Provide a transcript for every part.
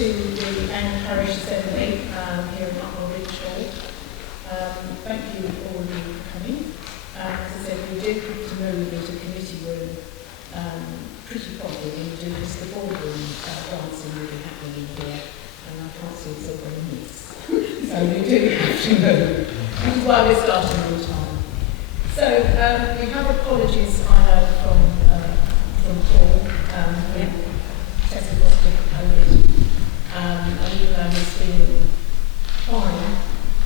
to the Annual Parish Assembly here in Upwell Village Hall. Thank you all of you for coming. As I said, we do have to move into committee room pretty properly because the boardroom dancing will be happening in here, and I can't see the silver in this. So we do have to move. This is why we're starting on time. So we have apologies, I know, from Paul, who tested positive for COVID, and even though he's feeling fine,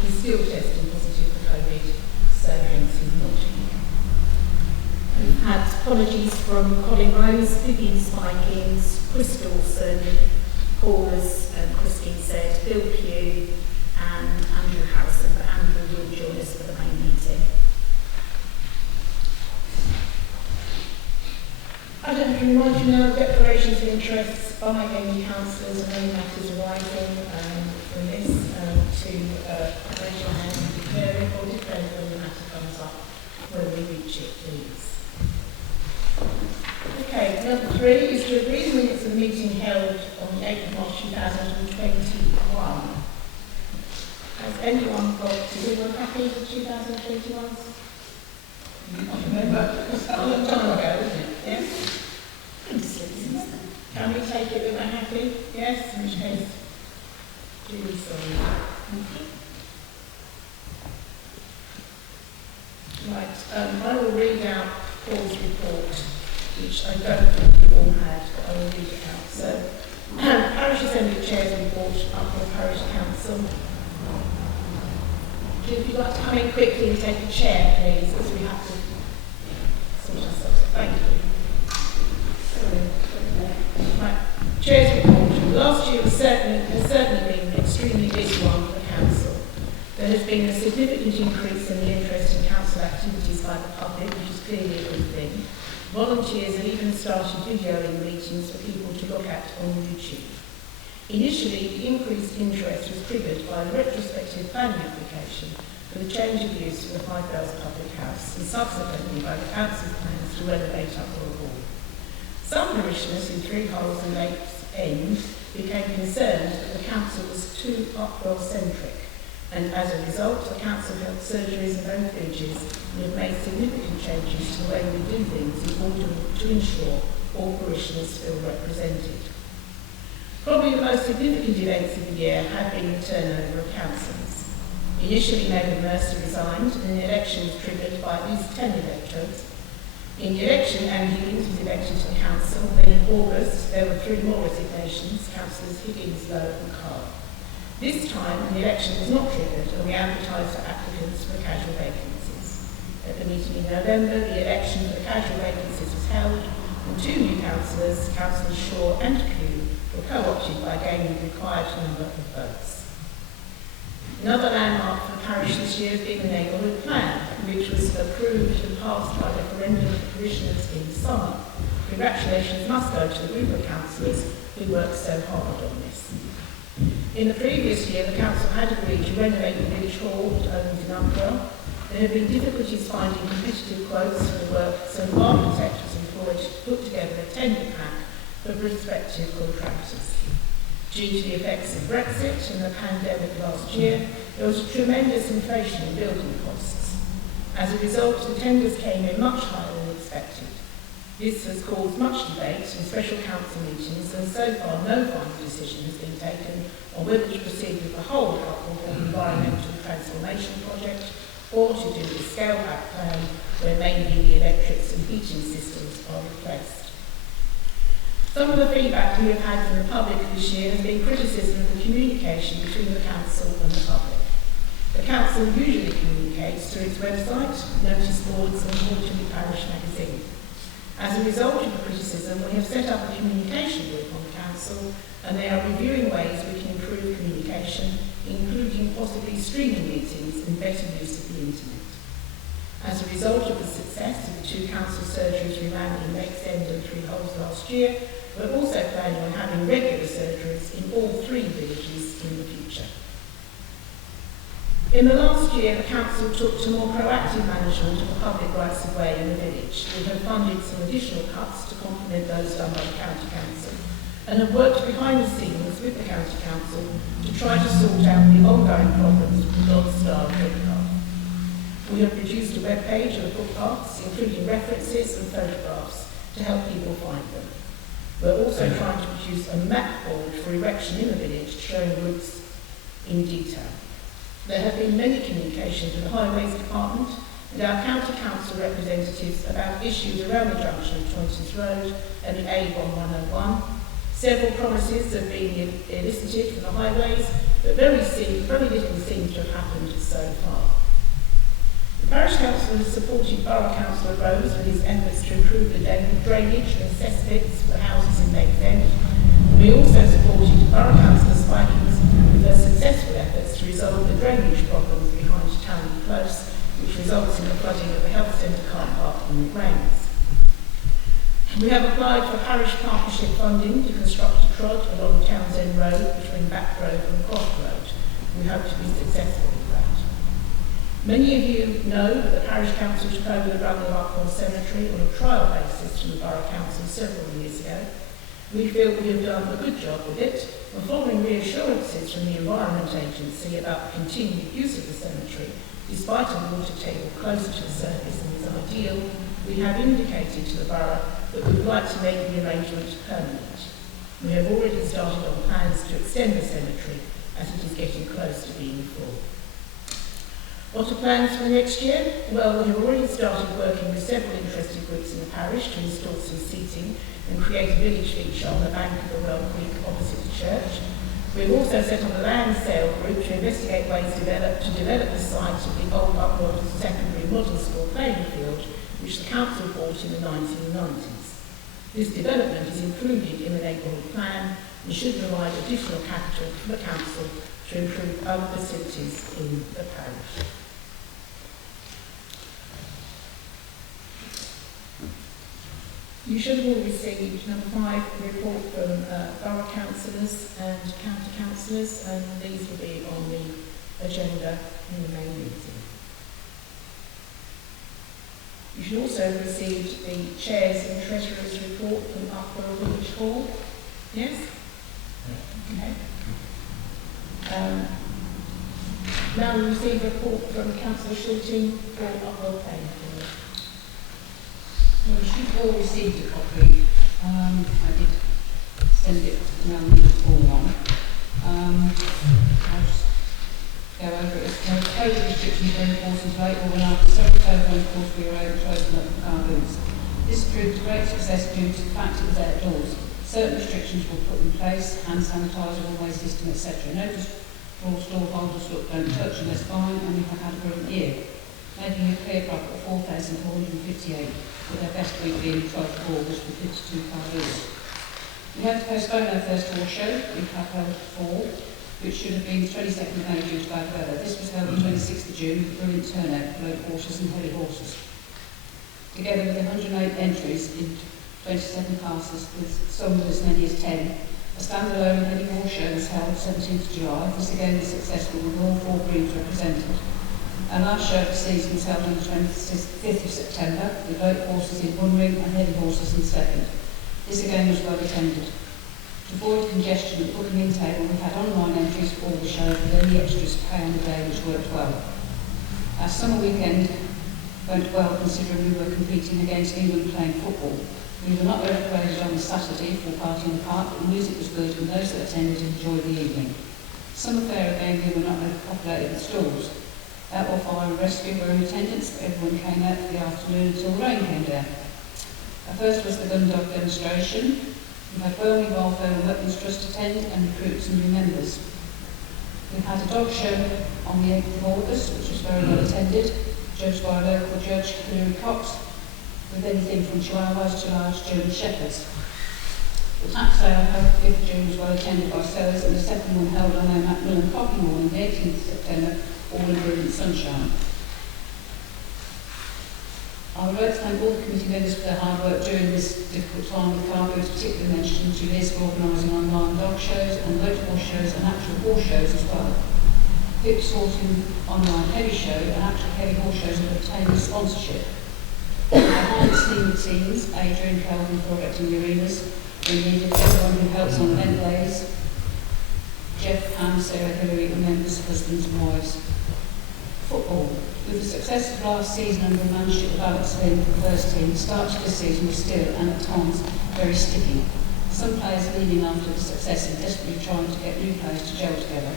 he's still testing positive for COVID, so hence he's not here. We've had apologies from Colin Rose, Vivian Spikings, Chris Dawson, Paul, as Christine said, Bill Pugh, and Andrew Harrison, but Andrew will join us for the main meeting. I don't have to remind you now of declarations of interests by any councillors and any matters arising from this to raise your hand and declare it, or declare it when the matter comes up when we reach it, please. Okay, number 3 is to agree the minutes of the meeting held on the 8th of March 2021. Has anyone got, is anyone happy with 2021? I remember, it's a long time ago, isn't it? Yes? Can we take it that we're happy? Yes? In which case, really sorry. Right, I will read out Paul's report, which I don't think you all had, but I will read it out. So, Parish Assembly Chair's report, Upwell Parish Council. If you'd like to come in quickly and take a chair, please, because we have to sort ourselves. Thank you. Right. Chair's report. Last year has certainly been an extremely busy one for the Council. There has been a significant increase in the interest in Council activities by the public, which is clearly a good thing. Volunteers have even started videoing meetings for people to look at on YouTube. Initially, the increased interest was triggered by the retrospective planning application for the change of use for the 5 Bells Public House, and subsequently by the Council's plans to renovate Upwell Hall. Some parishioners in Three Holes and Lakes End became concerned that the Council was too Upwell-centric, and as a result, the Council held surgeries in both villages and have made significant changes to the way we do things in order to ensure all parishioners feel represented. Probably the most significant events of the year have been the turnover of councillors. Initially, Megan Mercer resigned, and the election was triggered by at least 10 electorates. In the election, Anne Higgins was elected to the council. Then in August, there were 3 more resignations, councillors Higgins, Lowe and Carr. This time, the election was not triggered, and we advertised for applicants for casual vacancies. At the meeting in November, the election for the casual vacancies was held, and 2 new councillors, Councillors Shaw and Pugh, were co-opted by gaining the required number of votes. Another landmark for the parish this year has been the neighbourhood plan, which was approved and passed by referendum of parishioners in the summer. Congratulations must go to the group of councillors who worked so hard on this. In the previous year, the council had agreed to renovate the village hall that opened in Upwell. There have been difficulties finding competitive quotes for the work, so an architect was employed to put together a tender pack for prospective contractors. Due to the effects of Brexit and the pandemic last year, there was a tremendous inflation in building costs. As a result, the tenders came in much higher than expected. This has caused much debate in special council meetings, and so far no final decision has been taken on whether to proceed with the whole Upwell environmental transformation project or to do the scale-back plan where mainly the electrics and heating systems are replaced. Some of the feedback we have had from the public this year has been criticism of the communication between the council and the public. The council usually communicates through its website, notice boards and quarterly parish magazine. As a result of the criticism, we have set up a communication group on the council, and they are reviewing ways we can improve communication, including possibly streaming meetings and better use of the internet. As a result of the success of the 2 council surgeries we ran in Lakes End and Three Holes last year, we're also planning on having regular surgeries in all 3 villages in the future. In the last year, the council took to more proactive management of the public rights of way in the village. We have funded some additional cuts to complement those done by the county council, and have worked behind the scenes with the county County Council to try to sort out the ongoing problems with non-star footpath. We have produced a web page of footpaths, including references and photographs to help people find them. We're also trying to produce a map board for erection in the village showing routes in detail. There have been many communications with the Highways Department and our County Council representatives about issues around the junction of Toynton's Road and the A1101. Several promises have been elicited from the highways, but very little seems to have happened so far. The Parish Council has supported Borough Councillor Rose with his efforts to improve the drainage and cesspits for houses in Lake End. We also supported Borough Councillor Spikings with their successful efforts to resolve the drainage problems behind Town Close, which results in the flooding of the health centre car park when it rains. We have applied for parish partnership funding to construct a trod along Townsend Road between Back Road and Cross Road. We hope to be successful with that. Many of you know that the Parish Council took over the run of Upwell Cemetery on a trial basis from the Borough Council several years ago. We feel we have done a good job with it, and following reassurances from the Environment Agency about the continued use of the cemetery, despite a water table closer to the surface than is ideal, we have indicated to the Borough that we would like to make the arrangement permanent. We have already started on plans to extend the cemetery as it is getting close to being full. What are plans for next year? Well, we have already started working with several interested groups in the parish to install some seating and create a village feature on the bank of the Welle Creek opposite the church. We've also set on a land sale group to investigate ways to develop the site of the old Upwell Secondary Model School playing field, which the council bought in the 1990s. This development is included in the neighbourhood plan and should provide additional capital for the council to improve other facilities in the parish. You should have all received number 5, a report from borough councillors and county councillors, and these will be on the agenda in the main meeting. You should also have received the Chairs and Treasurer's report from Upwell Village Hall. Yes? Okay. Now we receive a report from Councillor Shilting for Upwell Parish. Well, you should have all received a copy. I did send it around the form on. I'll just go over it. COVID restrictions were enforced until April when after several COVID course we were able to open up the car booths. This proved a great success due to the fact it was outdoors. Certain restrictions were put in place, hand sanitizer, one-way system, etc. Notice for all store holders, look, don't touch unless fine, and we have had a brilliant year, making a clear profit of 4,458. with our best week being 12th of August with 52 car booths. We had to postpone our first horse show in Upwell 4, which should have been the 22nd of May due to bad weather. This was held on 26th of June with a brilliant turnout for load horses and heavy horses. Together with 108 entries in 27 classes, with some with as many as 10, a standalone heavy horse show was held 17th of July. This again was successful with all 4 breeds represented. Our last show of the season was held on the 25th of September, with load horses in one ring and heavy horses in second. This again was well attended. To avoid congestion at the booking in table, we had online entries for all the shows with only extras to pay on the day, which worked well. Our summer weekend went well considering we were competing against England playing football. We were not overcrowded on the Saturday for a party in the park, but the music was good and those that attended enjoyed the evening. Summer fair again, we were not overpopulated with stalls. Outlaw Fire and Rescue were in attendance, but everyone came out for the afternoon until rain came down. Our first was the Gundog Demonstration. We had Welle Film Productions Trust attend and recruit some new members. We had a dog show on the 8th of August, which was very well attended, judged by a local judge, Hilary Cox, with anything from Chihuahuas to large German Shepherds. The tax sale held the 5th of June was well attended by sellers, and the second one held on our Macmillan Coffee Morning, the 18th of September, all in brilliant sunshine. I would like to thank all the committee members for their hard work during this difficult time with car booths, particularly mentioned to Liz for organising online dog shows and local horse shows and actual horse shows as well. Vic's Horse online heavy show and actual heavy horse shows have obtained sponsorship. Behind the scene teams, Adrian Kelvin for erecting the arenas, we needed everyone who helps on event days. Anne, Sarah, Hilary and members' husbands and wives. Football. With the success of last season under the management of Alex Lynn, the first team, the start to this season was still, and at times, very sticky. Some players leaving after the success and desperately trying to get new players to gel together.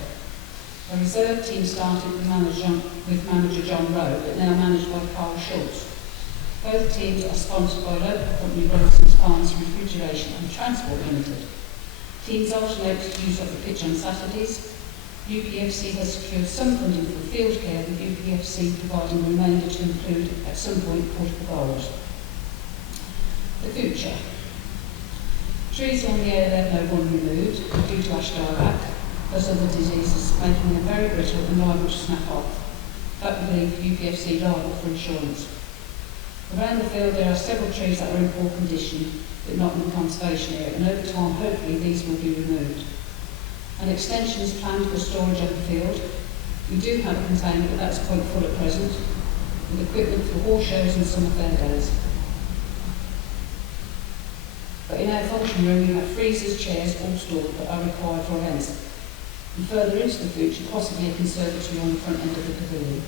A reserve team started with manager John Rowe, but now managed by Carl Schultz. Both teams are sponsored by local company Robinson's Barnes Refrigeration and Transport Limited. Teams alternate use of the pitch on Saturdays. UPFC has secured some funding for field care, with UPFC providing the remainder to include, at some point, portable goals. The future. Trees along the A11 were removed due to ash dieback, plus other diseases, making them very brittle and liable to snap off. That would leave UPFC liable for insurance. Around the field there are several trees that are in poor condition, but not in the conservation area, and over time hopefully these will be removed. An extension is planned for storage of the field. We do have a container, but that's quite full at present, with equipment for horse shows and summer fair days. But in our function room we have freezers, chairs, all stored that are required for events. And further into the future, possibly a conservatory on the front end of the pavilion.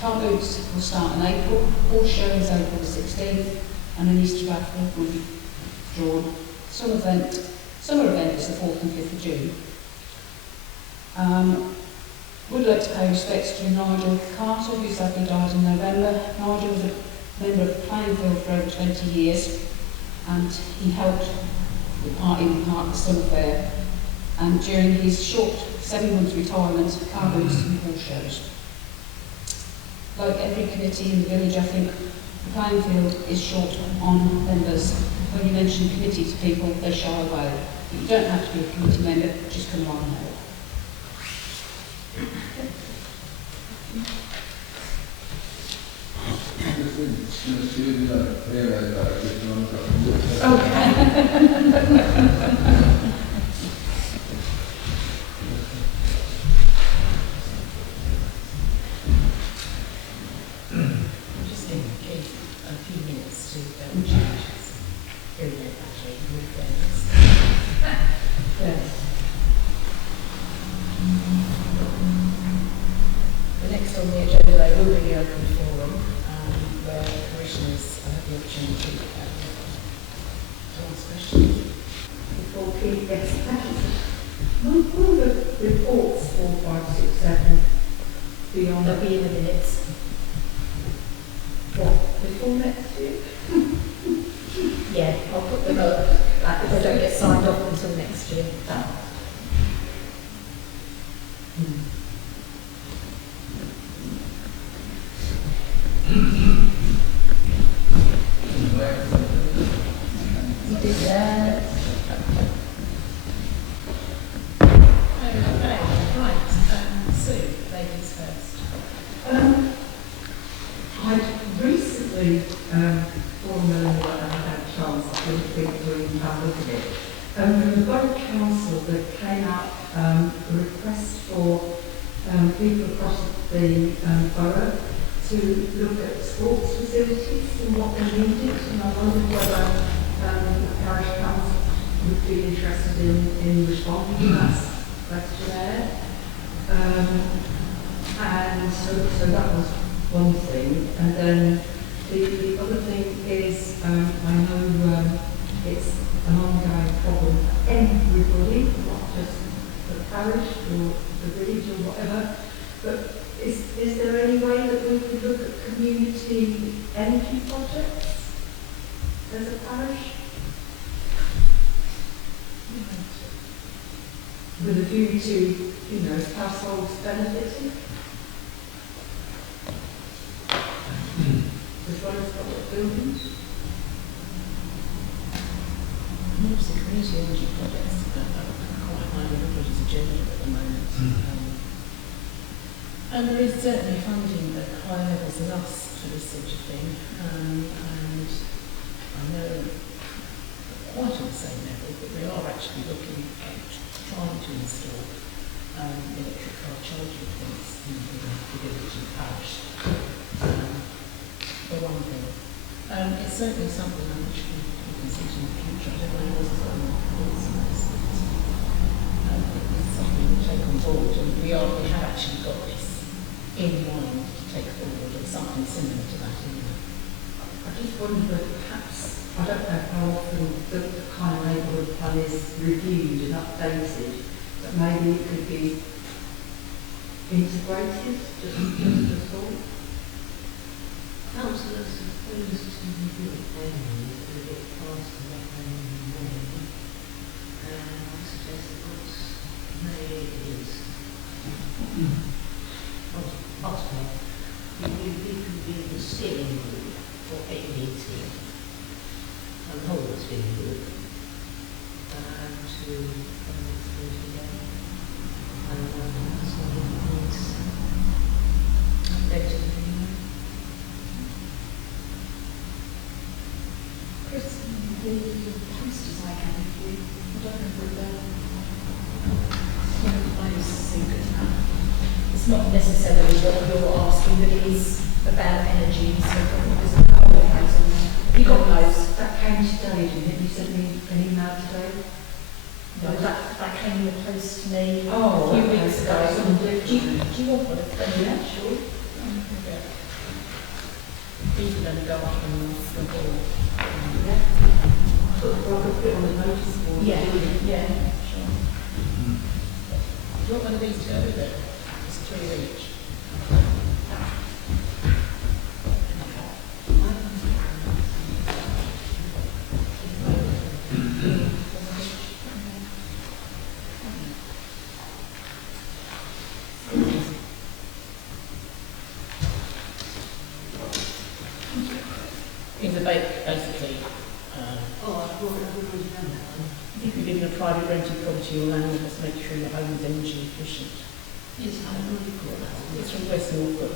Car boots will start in April, horse show is April the 16th, and an Easter raffle will be drawn. Summer event is the 4th and 5th of June. Would like to pay respects to Nigel Carter, who sadly died in November. Nigel was a member of the playing field for over 20 years, and he helped in part the summer fair. And during his short 7-month retirement, car boots and horse shows. Like every committee in the village, I think the playing field is short on members. When you mention committee to people, they shy away. But you don't have to be a committee member, just come along and help. On the agenda there will be the open forum where parishioners have the opportunity to ask questions. Before Keith gets back, one of the reports 4, 5, 6, 7 beyond They'll be in the minutes. what before next year? Yeah, I'll put them up. If they don't get signed off until next year. From the Borough Council there came out a request for people across the borough to look at sports facilities and what they needed, and I wondered whether the Parish Council would be interested in responding to that questionnaire. And so that was one thing, and then the other thing is I know it's an ongoing problem for everybody, not just the parish or the village or whatever, but is there any way that we could look at community energy projects as a parish? With a view to, households benefiting? As well as public buildings? Obviously, community energy projects are quite high on everybody's agenda at the moment. And there is certainly funding at high levels in us for this sort of thing. And I know quite on the same level, but we are actually looking at trying to install electric car charging points in the village and parish. For one thing. It's certainly something I'm which we consider in the future. I don't know what's going on. It's something we take on we have actually got this in mind to take forward, or something similar to that anyway. I just wonder that perhaps, I don't know how often the kind of neighbourhood plan is reviewed and updated, but maybe it could be integrated, just a thought. Councillors supposed to review it annually, but a bit faster than May. I suggest that what's May is possible. You can be the steering group for a meeting, and the whole steering group, to through together. And that's what it needs. Updated. Chris, the posters I can give you, I don't know if they're It's not necessarily what you're asking, but it is about energy, so there's a power that goes on there. Have you got those? That came today, didn't it? You sent me an email today? No, that came in the post to me Oh, a few okay. weeks ago. Do you want one of them? Yeah, sure. These are going to go up on the board. Yeah. Put it on the notice board. Yeah, yeah, sure. Do you want one of these to go with it? It's 3 each. These are basically, Oh, I've already done that one. if you live in a private rented property or land, just make sure your home is energy efficient. Yes, I've already got that one. It's from West Norfolk.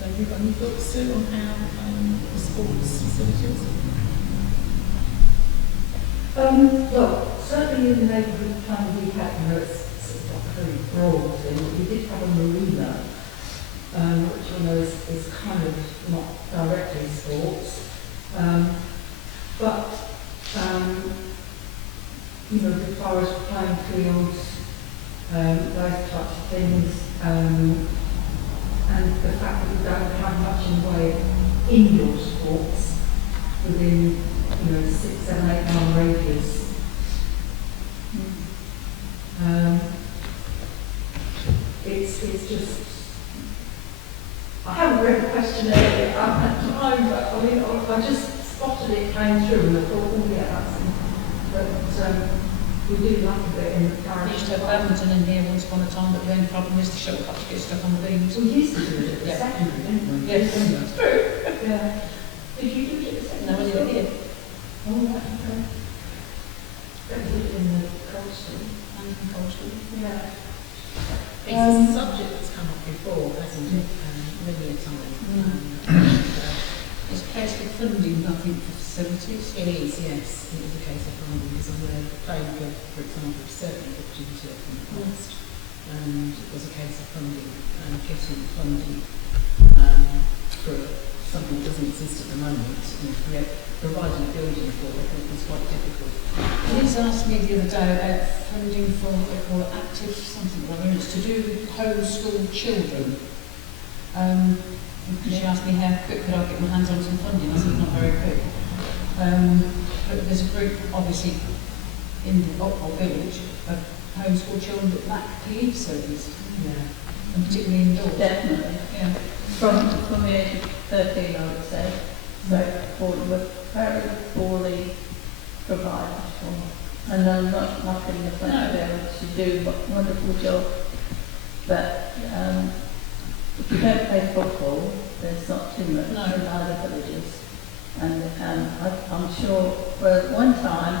Have you got any books, Sue, on how sports facilities? Well, certainly in the neighbourhood plan we had, it's sort of a very broad thing. We did have a marina, which I know is kind of not directly sports, but the forest playing fields, those types of things, and the fact that we don't have much in the way of indoor sports within 6, 7, 8 mile radius. It's just, I haven't read the questionnaire at the time, but I mean, I just spotted it came through and I thought, oh yeah, but we do like a bit in the We parish. used to have badminton in here once upon a time, but the only problem is the shuttlecocks get stuck on the beams. We used to do it at the Yeah. secondary, didn't we? Yes, that's true. Yeah. Did you do it at the No, secondary? I did it here. Oh, right, okay. Don't do it in the cold school. And in Colchester. Yeah. It's a subject that's come up before, hasn't it? Many a time. It's a case of funding, I think, for facilities. It is, yes. It is a case of funding, because I'm aware of playing field, for example, certainly looked into it in the past. And it was a case of funding, getting funding for something that doesn't exist at the moment, and providing a building for it, it was quite difficult. Liz asked me the other day about funding for what they call active something or other, and it's to do with homeschool children. Because she asked me how quick could I get my hands on some funding, I said not very quick. But there's a group, obviously, in the Upwell Village of homeschool children that lack PE service, Yeah. and particularly indoors. Definitely. Yeah. From the age of 13, I would say. So we're very poorly provided for. And I'm not knocking the French Village to do a wonderful job. But if you don't play football, there's not too much in other villages. And I'm sure, well, at one time,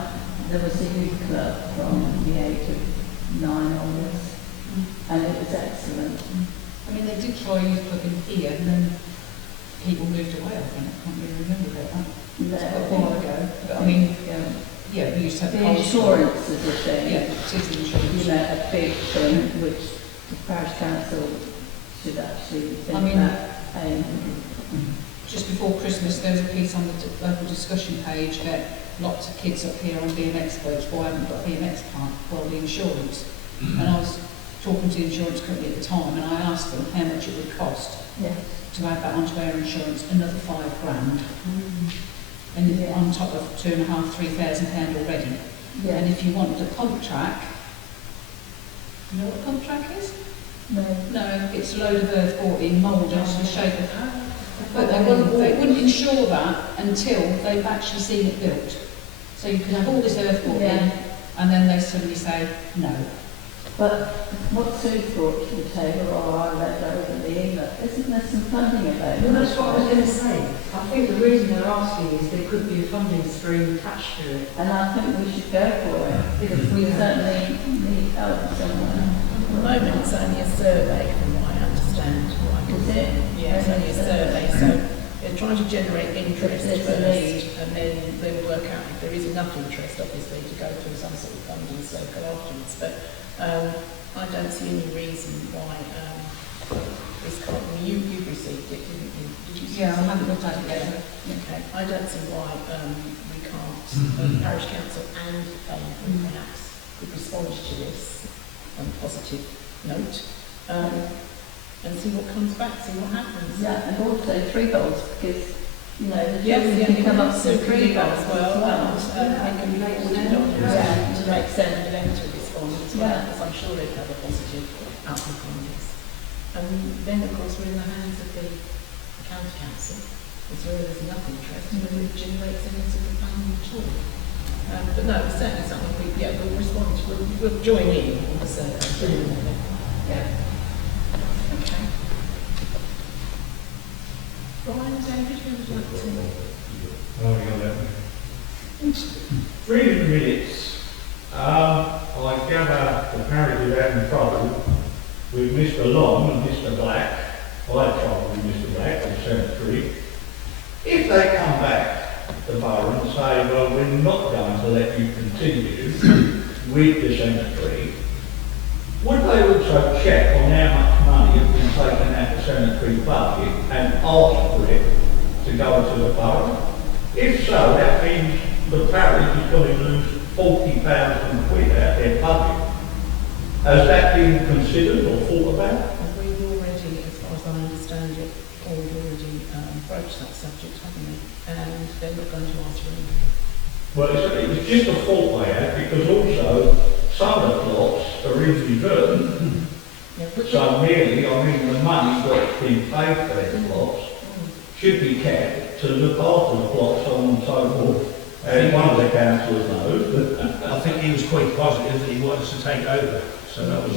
there was a youth club from the age of 9 onwards. And it was excellent. I mean, they did try a youth club in here, and then people moved away, I think. I can't really remember about that. It was a while ago. But take the The whole insurance is a thing. Yeah, it is the insurance. You know, a big thing which the parish council should actually think I mean- about paying. Just before Christmas, there was a piece on the local discussion page that lots of kids up here on BMX boats, why haven't got a BMX park? Well, the insurance. And I was talking to the insurance company at the time, and I asked them how much it would cost Yeah. to add that onto our insurance, another £5,000. And Yeah. on top of £2,500–3,000 already. Yeah. And if you wanted a pump track, you know what a pump track is? No. No, it's a load of earth brought in, moulded into the shape of but they wouldn't insure that until they've actually seen it built. So you can have all this earth brought in, and then they suddenly say no. But what Sue's brought to the table, or I read over the email, isn't there some funding available? Well, that's what I was going to say. I think the reason they're asking is there could be a funding stream attached to it. And I think we should go for it, because we certainly need help somewhere. At the moment, it's only a survey, from what I understand. Is it? Yeah, it's only a survey, so they're trying to generate interest There's a first, need. and then they will work out if there is enough interest, obviously, to go through some sort of funding circle afterwards. But I don't see any reason why this can't. You've received it, didn't you? Did you? Yeah, I haven't looked at it yet. Okay, I don't see why we can't, Parish Council and perhaps could respond to this on a positive note, and see what comes back, see what happens. Yeah, and also tree goals, because, you know, the Yes, children can come up so with tree goals as well, and it can be forwarded on to make sense for them to respond as well, Yeah. because I'm sure they'd have a positive outlook on this. And then, of course, we're in the hands of the county council, as well as enough interest, whether it generates any sort of funding at all. But no, it's certainly something we'll respond to, we'll join in on the survey. Yeah. Okay. Brian, David, who would like to? Reading the minutes, I gather the parish is having trouble with Mr. Long and Mr. Black. I had trouble with Mr. Black and Cemetery. If they come back to Borough and say, well, we're not going to let you continue with the cemetery, would they also check on how much money has been taken out of the cemetery budget and ask for it to go to the borough? If so, that means the parish is going to lose £40,000 out of their budget. Has that been considered or thought about? We've already, as far as I understand it, already broached that subject, haven't we? And they're not going to ask for anything. Well, it was just a thought they had, because also some of the plots are in reserve. So merely, I mean, the money that's been paid for their plots should be kept to look after the plots, so on and so forth. And one of the councillors knows. I think he was quite positive that he wanted us to take over. So that was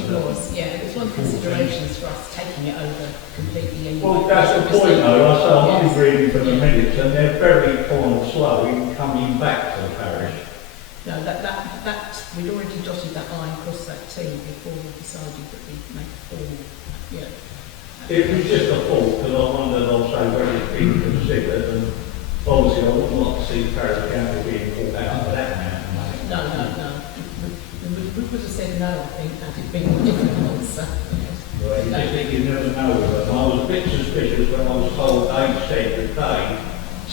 It was one of the considerations for us taking it over completely. Anyway. Well, that's the point though. I say I'm just reading from the minutes, and they're very kind of slow in coming back to the parish. No, that we'd already dotted that line across that T before we decided that we'd make a formal. Yeah. It was just a thought, because I wondered also whether it's been considered, and obviously I wouldn't like to see Parish Council being caught out of that amount of money. No. We would have said no, I think, had it been a different answer. Well, you just think you never know, but I was a bit suspicious when I was told they said that they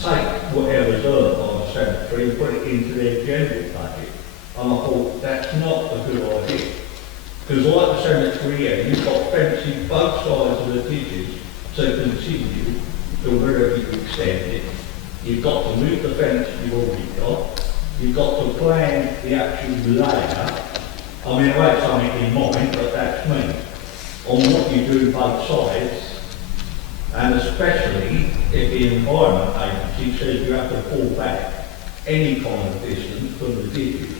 take whatever's earned by the cemetery and put it into their general budget. And I thought, that's not a good idea. Because like the cemetery here, you've got fencing both sides of the ditches to continue to wherever you extend it. You've got to move the fence you've already got. You've got to plan the actual layout. I mean, I had something in mind, but that's me. On what you do both sides, and especially if the Environment Agency says you have to pull back any kind of distance from the ditches.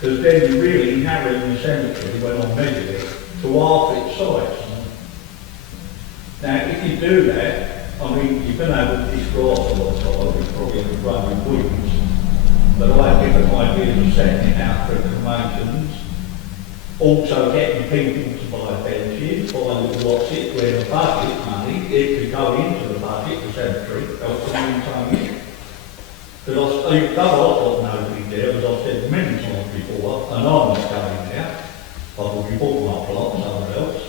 Because then you're really narrowing the cemetery when I measured it to half its size. Now, if you do that, I mean, you're going to have this grass a lot of time, it's probably going to run with winds. But I have different ideas of setting it out for the cremations. Also getting people to buy benches, buy little lots where the budget money, it could go into the budget, the cemetery, help to maintain it. Because I've got no there, as I've said many times before, and I'm not going there, I've already bought my plot, someone else.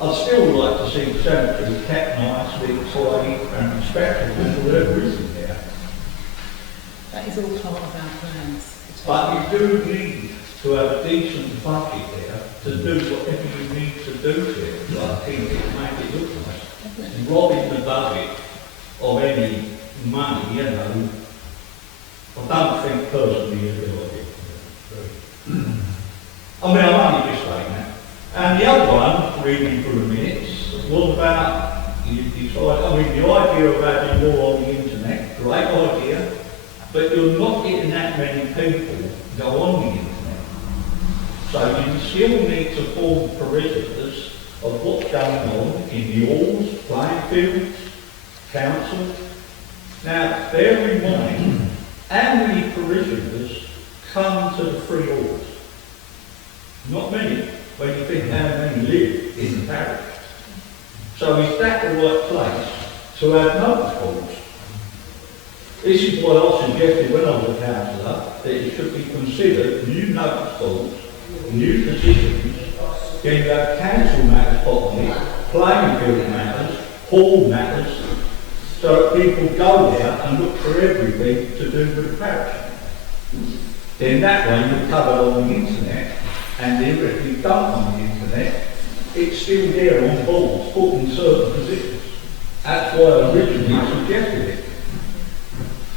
I'd still like to see the cemetery kept nicely, tidy and respectable for whatever is in there. That is all part of our plans. But you do need to have a decent budget there to do whatever you need to do there. I think it make it look nice. Robbing the budget of any money, you know, I don't think personally is a good idea. I mean, I'm only just saying that. And the other one, reading through the minutes, was about, you decide, I mean, the idea of having more on the internet, great idea, but you're not getting that many people go on the internet. So you still need to form parishioners of what's going on in the halls, playing fields, council. Now, bear in mind, how many parishioners come to the free halls? Not many, when you think how many live in the parish. So is that the right place to have notice boards? This is what I suggested when I was a councillor, that it should be considered new notice boards, new positions, then you have council matters on it, playing field matters, hall matters, so that people go there and look for everything to do with the parish. Then that way you're covered on the internet, and then if you don't on the internet, it's still there on boards, put in certain positions. That's why I originally suggested it.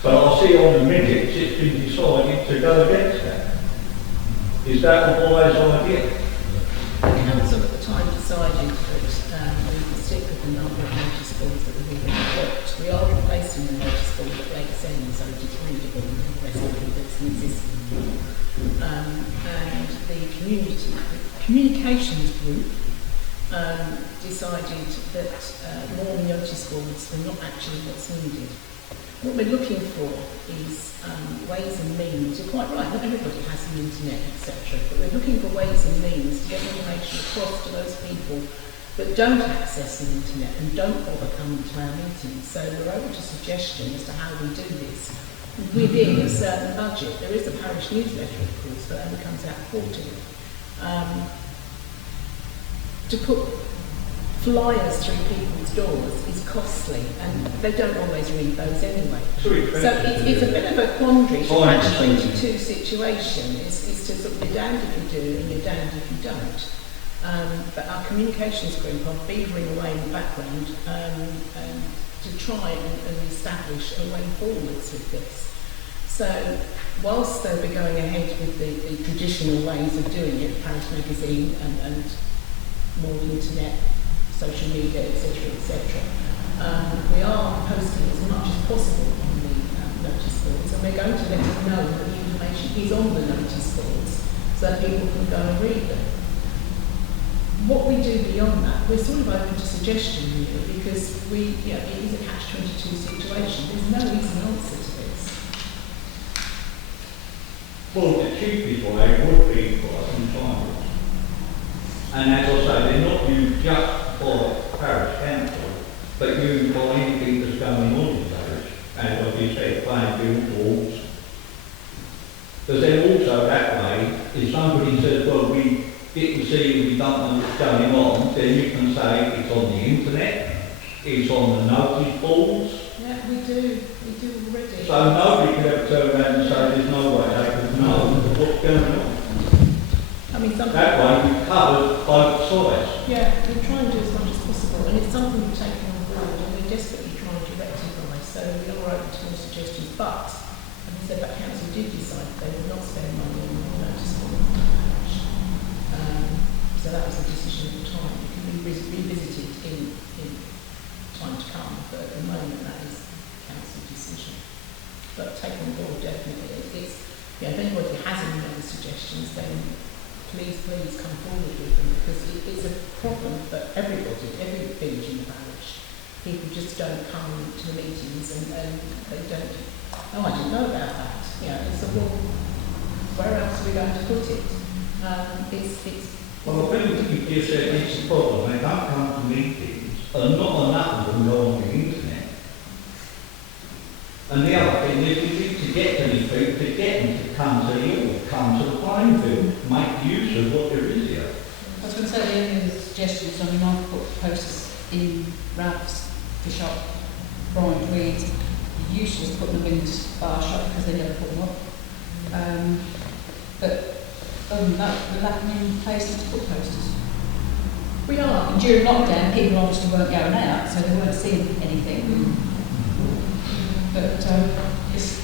But I see on the minutes it's been decided to go against that. Is that a wise idea? The council at the time decided that we would stick with the number of notice boards that we've already got. We are replacing the notice board at Lakes End, so it is readable and the rest of it that's in existence. And the communications group decided that more notice boards were not actually what's needed. What we're looking for is ways and means. You're quite right, not everybody has the internet, etc. But we're looking for ways and means to get information across to those people that don't access the internet and don't bother coming to our meetings. So we're open to suggestions as to how we do this within a certain budget. There is a parish newsletter, of course, but only comes out quarterly. To put flyers through people's doors is costly, and they don't always read those anyway. So it's a bit of a quandary. It's a catch-22 situation. Is to sort of be damned if you do and you're damned if you don't. But our communications group are beavering away in the background to try and establish a way forwards with this. So whilst they'll be going ahead with the traditional ways of doing it, Parish Magazine and more internet, social media, etc., we are posting as much as possible on the notice boards, and we're going to let them know that the information is on the notice boards so that people can go and read them. What we do beyond that, we're sort of open to suggestion really, because it is a catch-22 situation. There's no easy answer to this. Well, the cheapest way would be for us in time. And as I say, they're not used just for parish council, but used for anything that's going on in the parish. And as you said, playing field walls. Because then also that way, if somebody says, well, we didn't see, we don't know what's going on, then you can say it's on the internet, it's on the notice boards. Yeah, we do already. So nobody can ever turn around and say there's no way they could know what's going on. I mean, that way we've covered both sides. Yeah, we try and do as much as possible, and it's something we've taken on board, and we're desperately trying to rectify. So we are open to more suggestions, but as I said, that council did decide they would not spend money on notice board. So that was the decision at the time. It can be revisited in time to come, but at the moment that is council decision. But take on board definitely. If anybody has any other suggestions, then please come forward with them, because it's a problem for everybody, every village in the parish. People just don't come to the meetings and they don't, I didn't know about that. It's a where else are we going to put it? Well, I think you just said it's a problem. They don't come to meetings, and not enough of them go on the internet. And the other thing is, we need to get to these people, to get them to come to you, come to the playing field, make use of what there is here. I was going to say the only suggestions, I mean, I've put posters in Ralph's, the shop, Brian Reed. He used to just put them in the bar shop because they never put them up. But other than that, we're lacking in places to put posters. We are. And during lockdown, people obviously weren't going out, so they weren't seeing anything. But it's,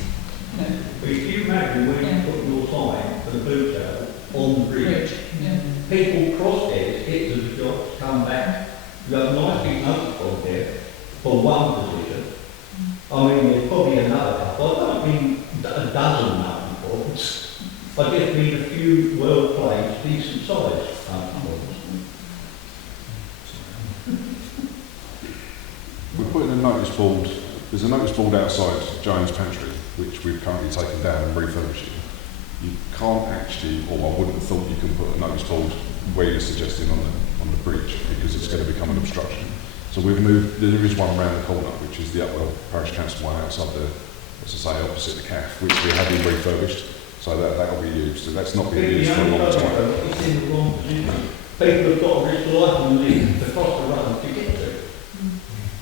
you know. But if you imagine when you put your sign for the food sale on the bridge, Yeah. people cross there, get to the shops, come back. You have a nice big notice board there for one position. I mean, there's probably another couple. I don't mean a dozen notice boards. I just mean a few well-placed, decent sized notice boards. We're putting a notice board, there's a notice board outside Joan's Pantry, which we've currently taken down and refurbishing. You can't actually, or I wouldn't have thought you can put a notice board where you're suggesting on the bridge, because it's going to become an obstruction. So we've moved, there is one around the corner, which is the Upwell Parish Council one outside the, as I say, opposite the CAF, which we have been refurbished, so that will be used. So that's not been used for a long time. It's in the wrong position. People have got to risk life and limb to cross the road to get to it.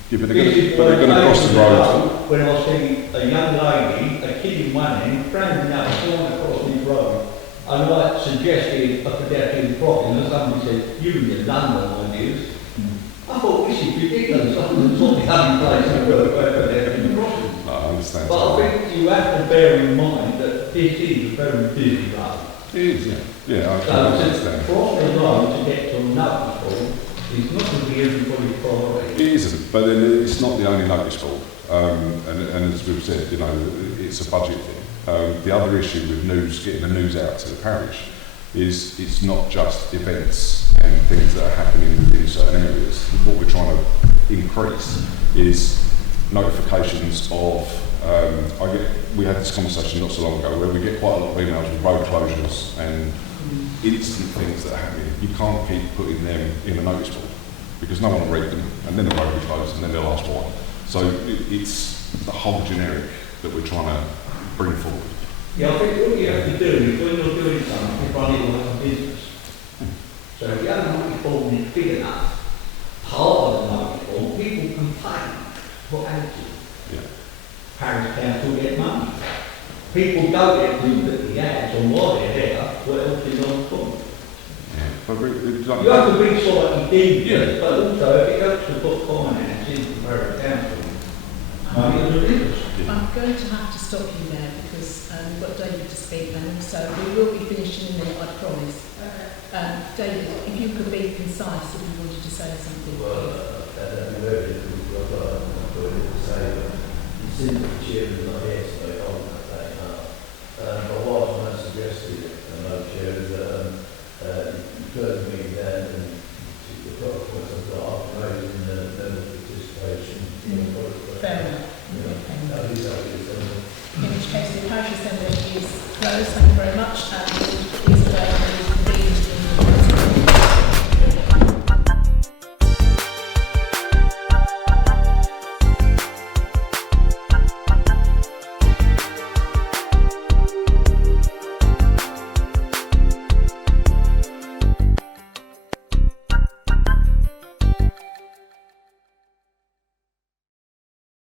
Yeah, but they're going to cross the road. When I see a young lady, a kid in one end, brand new, flying across this road, and I suggested a pedestrian crossing, and somebody said, "You and your London ideas." I thought, this is ridiculous. It's not the only place in the world where pedestrian crossing. No, I understand. But I think you have to bear in mind that this is a very busy road. It is, yeah. Yeah, I So understand. to cross the road to get to another school is not going to be everybody's priority. It isn't, but then it's not the only notice board. And as we've said, you know, it's a budget thing. The other issue with news, getting the news out to the parish, is it's not just events and things that are happening within certain areas. What we're trying to increase is notifications of, we had this conversation not so long ago where we get quite a lot of emails with road closures and instant things that are happening. You can't keep putting them in a notice board because no one will read them, and then the road will be closed and then they'll ask why. So it's the whole generic that we're trying to bring forward. Yeah, I think what you have to do is when you're doing something, you're running like a business. So if you have a notice board is big enough, part of the notice board, people complain for attitude. Yeah. Parish Council get money. People go there to look at the ads and why they're there, what else is on the board. Yeah. But You have to be slightly devious, Yeah. but also if it helps to put finance into the Parish Council, money is a business. I'm going to have to stop you there because we've got David to speak then, so we will be finishing in a minute, I promise. David, if you could be concise if you wanted to say something. Well, that'd be very difficult, but I've got it to say, but it's in the chairman's not here, so I can't take that up. But what I was going to suggest to you, Chair, is that you could